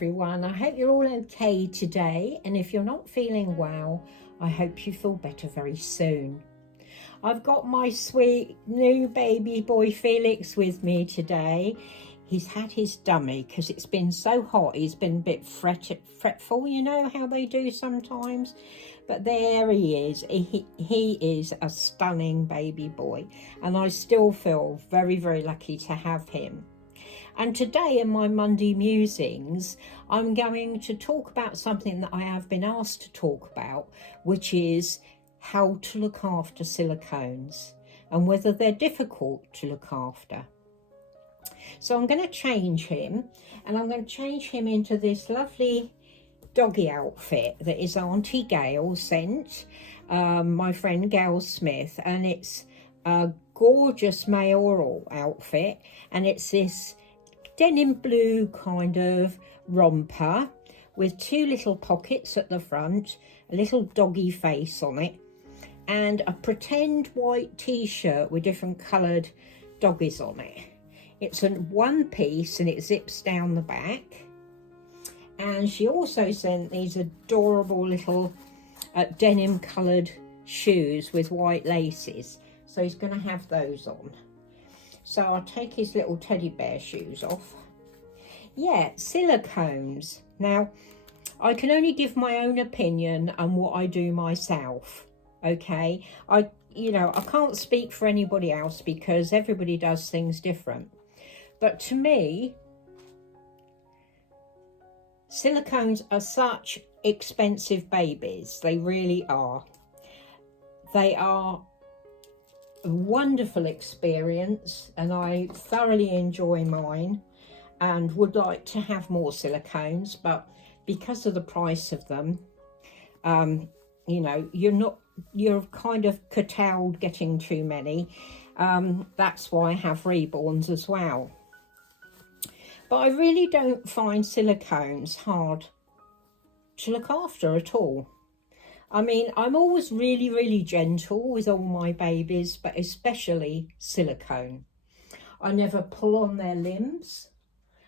everyone. I hope you're all okay today, and if you're not feeling well, I hope you feel better very soon. I've got my sweet new baby boy Felix with me today. He's had his dummy because it's been so hot. He's been a bit fretful, you know how they do sometimes. But there he is. He is a stunning baby boy, and I still feel very, very lucky to have him. And today in my Monday Musings, I'm going to talk about something that I have been asked to talk about, which is how to look after silicones and whether they're difficult to look after. So I'm going to change him, and I'm going to change him into this lovely doggy outfit that is Auntie Gail sent, my friend Gail Smith, and it's a gorgeous mayoral outfit, and it's this denim blue kind of romper with two little pockets at the front, a little doggy face on it, and a pretend white t-shirt with different coloured doggies on it. It's a one piece and it zips down the back. And she also sent these adorable little denim coloured shoes with white laces. So he's going to have those on. So I'll take his little teddy bear shoes off. Yeah, silicones. Now, I can only give my own opinion on what I do myself. Okay, I can't speak for anybody else because everybody does things different. But to me, silicones are such expensive babies. They really are. They are a wonderful experience, and I thoroughly enjoy mine and would like to have more silicones, but because of the price of them, you're kind of curtailed getting too many. That's why I have reborns as well. But I really don't find silicones hard to look after at all. I mean, I'm always really, really gentle with all my babies, but especially silicone. I never pull on their limbs.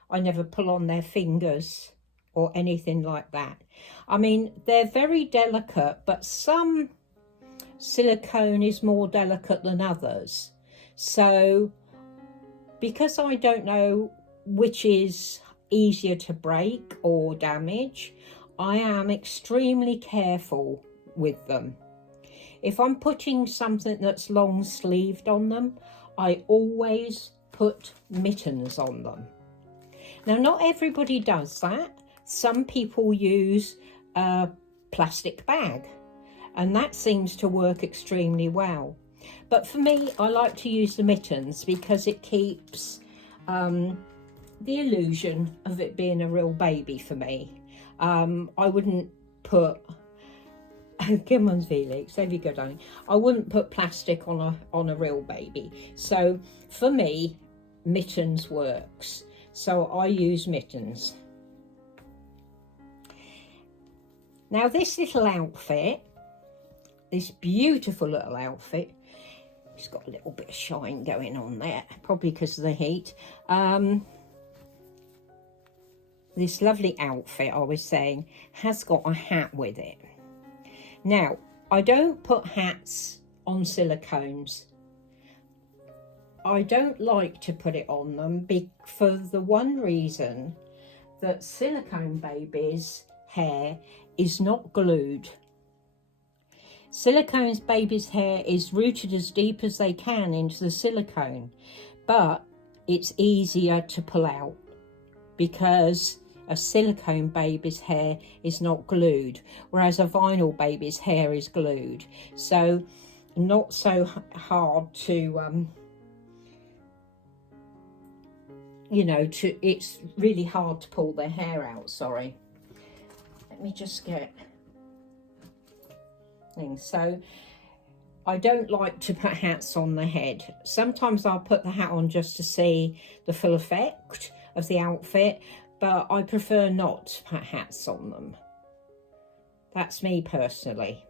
I never pull on their fingers or anything like that. I mean, they're very delicate, but some silicone is more delicate than others. So because I don't know which is easier to break or damage, I am extremely careful with them. If I'm putting something that's long sleeved on them, I always put mittens on them. Now, not everybody does that. Some people use a plastic bag, and that seems to work extremely well. But for me, I like to use the mittens because it keeps the illusion of it being a real baby for me. I wouldn't put, come on Felix, there you go darling. I wouldn't put plastic on a real baby. So for me, mittens works. So I use mittens. Now this little outfit, this beautiful little outfit, it's got a little bit of shine going on there, probably because of the heat. This lovely outfit, I was saying, has got a hat with it. Now, I don't put hats on silicones. I don't like to put it on them for the one reason that silicone babies' hair is not glued. Silicone's baby's hair is rooted as deep as they can into the silicone, but it's easier to pull out because a silicone baby's hair is not glued, whereas a vinyl baby's hair is glued. So not so hard to, it's really hard to pull their hair out, sorry. Let me just get things. So I don't like to put hats on the head. Sometimes I'll put the hat on just to see the full effect of the outfit, but I prefer not to put hats on them. That's me personally,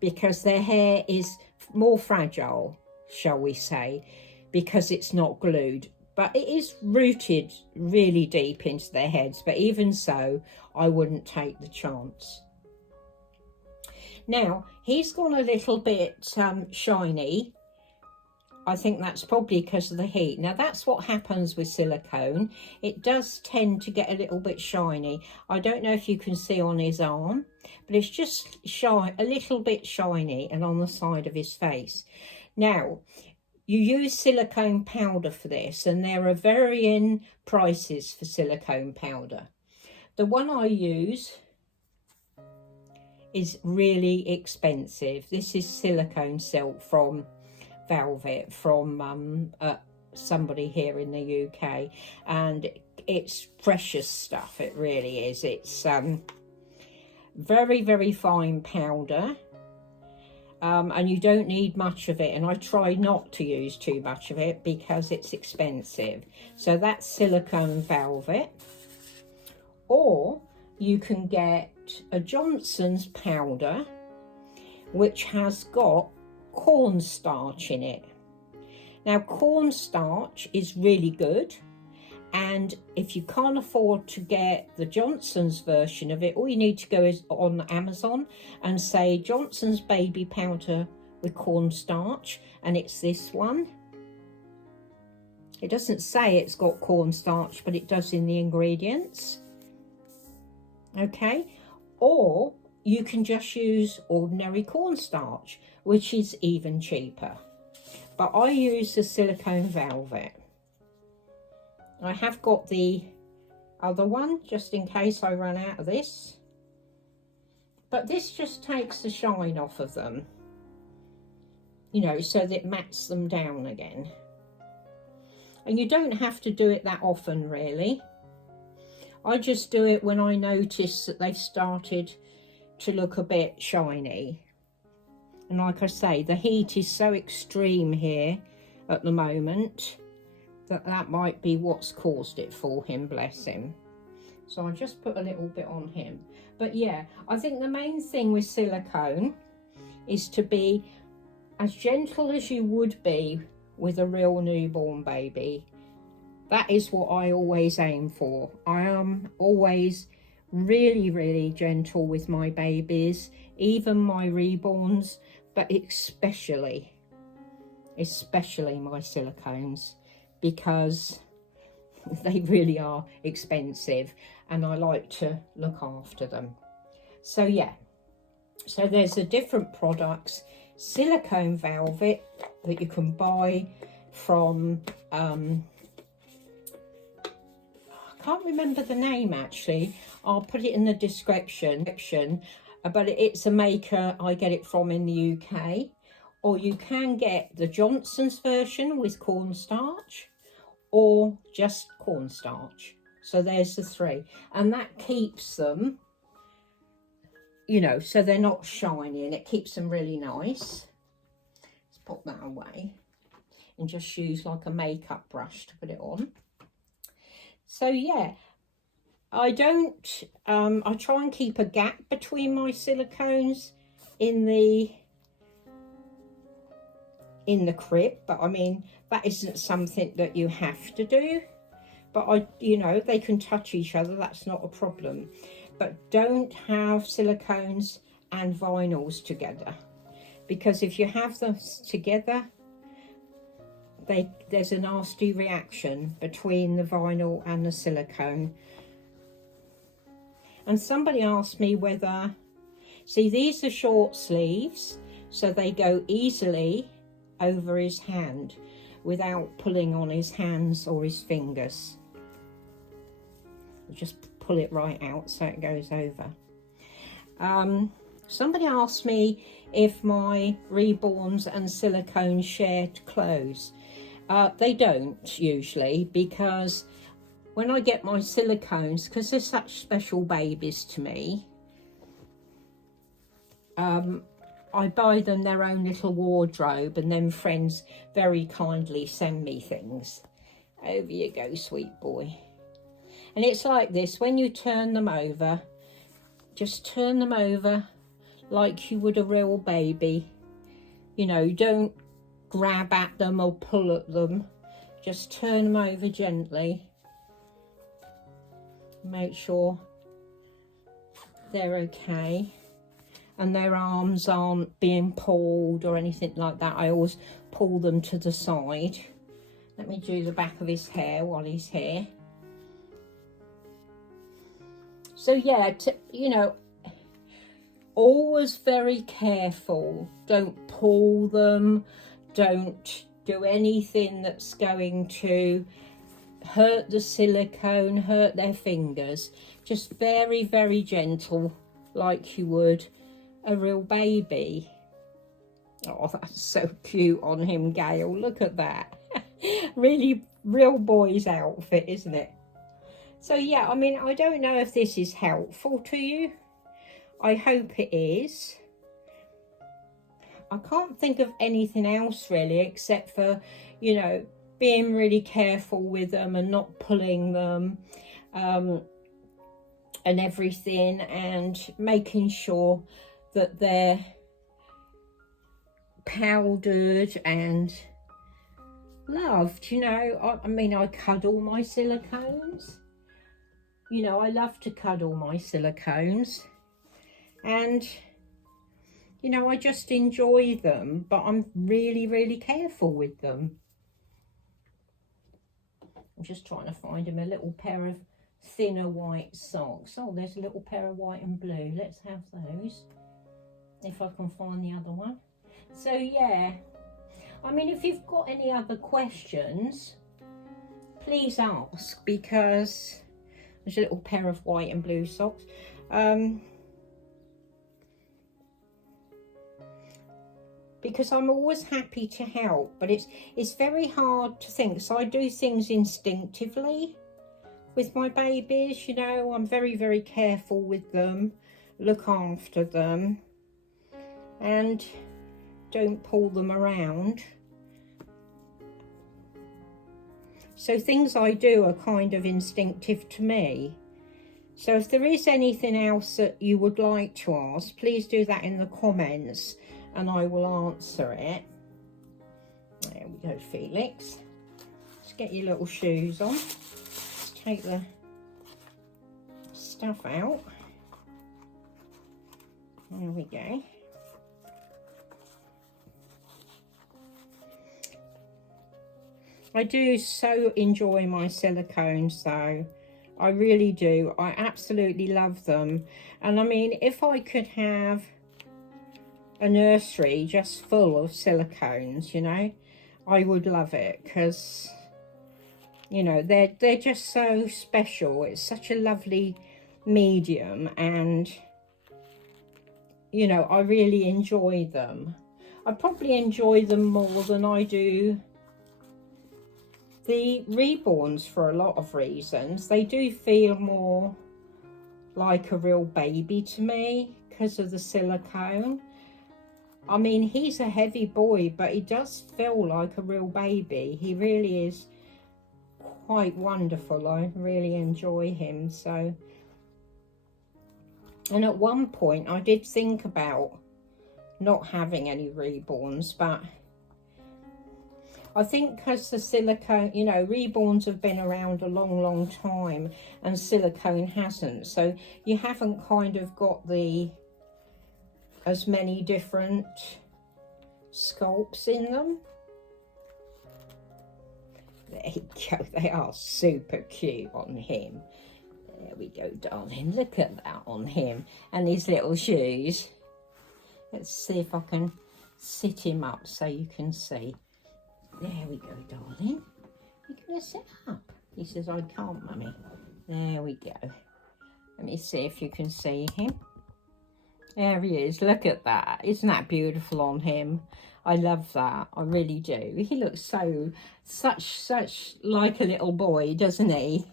because their hair is more fragile, shall we say, because it's not glued. but it is rooted really deep into their heads. But even so, I wouldn't take the chance. Now, he's gone a little bit shiny. I think that's probably because of the heat. Now, that's what happens with silicone. It does tend to get a little bit shiny. I don't know if you can see on his arm, but it's just a little bit shiny, and on the side of his face. Now, you use silicone powder for this, and there are varying prices for silicone powder. The one I use is really expensive. This is silicone silk from Velvet, from somebody here in the UK, and it's precious stuff. It really is. It's very, very fine powder, and you don't need much of it, and I try not to use too much of it because it's expensive. So that's silicone Velvet. Or you can get a Johnson's powder which has got cornstarch in it. Now, cornstarch is really good, and if you can't afford to get the Johnson's version of it, all you need to go is on Amazon and say Johnson's baby powder with cornstarch, and it's this one. It doesn't say it's got cornstarch, but it does in the ingredients. Okay, or you can just use ordinary cornstarch, which is even cheaper. But I use the silicone Velvet. I have got the other one just in case I run out of this. But this just takes the shine off of them, you know, so that it mats them down again. And you don't have to do it that often, really. I just do it when I notice that they've started to look a bit shiny. And like I say, the heat is so extreme here at the moment that might be what's caused it for him, bless him. So I'll just put a little bit on him. But yeah, I think the main thing with silicone is to be as gentle as you would be with a real newborn baby. That is what I always aim for. I am always really, really gentle with my babies, even my reborns, but especially my silicones, because they really are expensive and I like to look after them. So yeah, so there's the different products. Silicone Velvet that you can buy from I can't remember the name actually. I'll put it in the description, but it's a maker I get it from in the UK. Or you can get the Johnson's version with cornstarch, or just cornstarch. So there's the three, and that keeps them, you know, so they're not shiny, and it keeps them really nice. Let's put that away and just use like a makeup brush to put it on. So yeah, I don't, I try and keep a gap between my silicones in the crib, but I mean, that isn't something that you have to do. But you know, they can touch each other, that's not a problem. But don't have silicones and vinyls together, because if you have them together, there's a nasty reaction between the vinyl and the silicone. And somebody asked me whether, see, these are short sleeves, so they go easily over his hand without pulling on his hands or his fingers. Just pull it right out so it goes over. Somebody asked me if my reborns and silicones shared clothes. They don't usually, because when I get my silicones, because they're such special babies to me, I buy them their own little wardrobe, and then friends very kindly send me things. Over you go, sweet boy. And it's like this, when you turn them over, just turn them over like you would a real baby. You know, don't grab at them or pull at them. Just turn them over gently. Make sure they're okay. And their arms aren't being pulled or anything like that. I always pull them to the side. Let me do the back of his hair while he's here. So yeah, you know, always very careful. Don't pull them. Don't do anything that's going to hurt the silicone, hurt their fingers. Just very, very gentle, like you would a real baby. Oh, that's so cute on him, Gail. Look at that. Really real boy's outfit, isn't it? So yeah, I mean, I don't know if this is helpful to you. I hope it is. I can't think of anything else really, except for, you know, being really careful with them and not pulling them and everything, and making sure that they're powdered and loved. You know, I mean, I cuddle my silicones. You know, I love to cuddle my silicones, and you know, I just enjoy them, but I'm really, really careful with them. I'm just trying to find him a little pair of thinner white socks. Oh, there's a little pair of white and blue. Let's have those, if I can find the other one. So yeah, I mean, if you've got any other questions, please ask, because there's a little pair of white and blue socks. Because I'm always happy to help, but it's very hard to think. So I do things instinctively with my babies, you know. I'm very, very careful with them, look after them, and don't pull them around. So things I do are kind of instinctive to me. So if there is anything else that you would like to ask, please do that in the comments, and I will answer it. There we go, Felix. Let's get your little shoes on. Let's take the stuff out. There we go. I do so enjoy my silicones though. I really do. I absolutely love them. And I mean, if I could have a nursery just full of silicones, you know, I would love it, because, you know, they're just so special. It's such a lovely medium, and, you know, I really enjoy them. I probably enjoy them more than I do the reborns for a lot of reasons. They do feel more like a real baby to me because of the silicone. I mean, he's a heavy boy, but he does feel like a real baby. He really is quite wonderful. I really enjoy him. So, and at one point I did think about not having any reborns, but I think because the silicone, you know, reborns have been around a long, long time and silicone hasn't. So you haven't kind of got as many different sculpts in them. There you go. They are super cute on him. There we go, darling. Look at that on him. And his little shoes. Let's see if I can sit him up so you can see. There we go, darling. You're going to sit up. He says, I can't, Mummy. There we go. Let me see if you can see him. There he is. Look at that. Isn't that beautiful on him? I love that. I really do. He looks such like a little boy, doesn't he?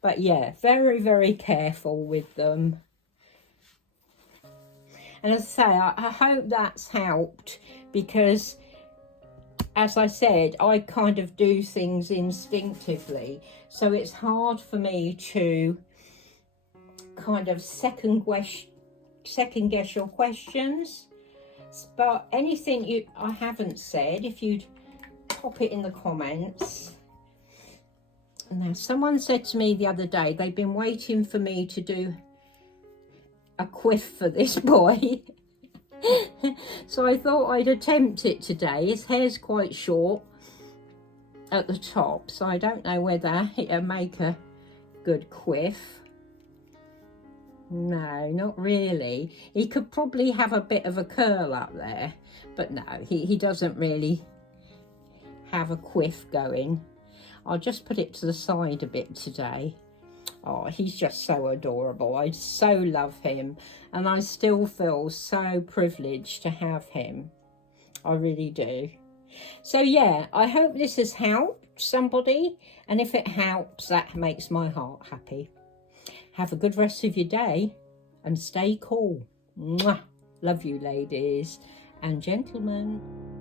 But yeah, very, very careful with them. And as I say, I hope that's helped, because as I said, I kind of do things instinctively. So it's hard for me to kind of second guess your questions. But anything I haven't said, if you'd pop it in the comments. Now, someone said to me the other day, they've been waiting for me to do a quiff for this boy. So I thought I'd attempt it today. His hair's quite short at the top, so I don't know whether it'll make a good quiff. No, not really. He could probably have a bit of a curl up there, but no, he doesn't really have a quiff going. I'll just put it to the side a bit today. Oh, he's just so adorable. I so love him, and I still feel so privileged to have him. I really do. So yeah, I hope this has helped somebody, and if it helps, that makes my heart happy. Have a good rest of your day and stay cool. Mwah. Love you, ladies and gentlemen.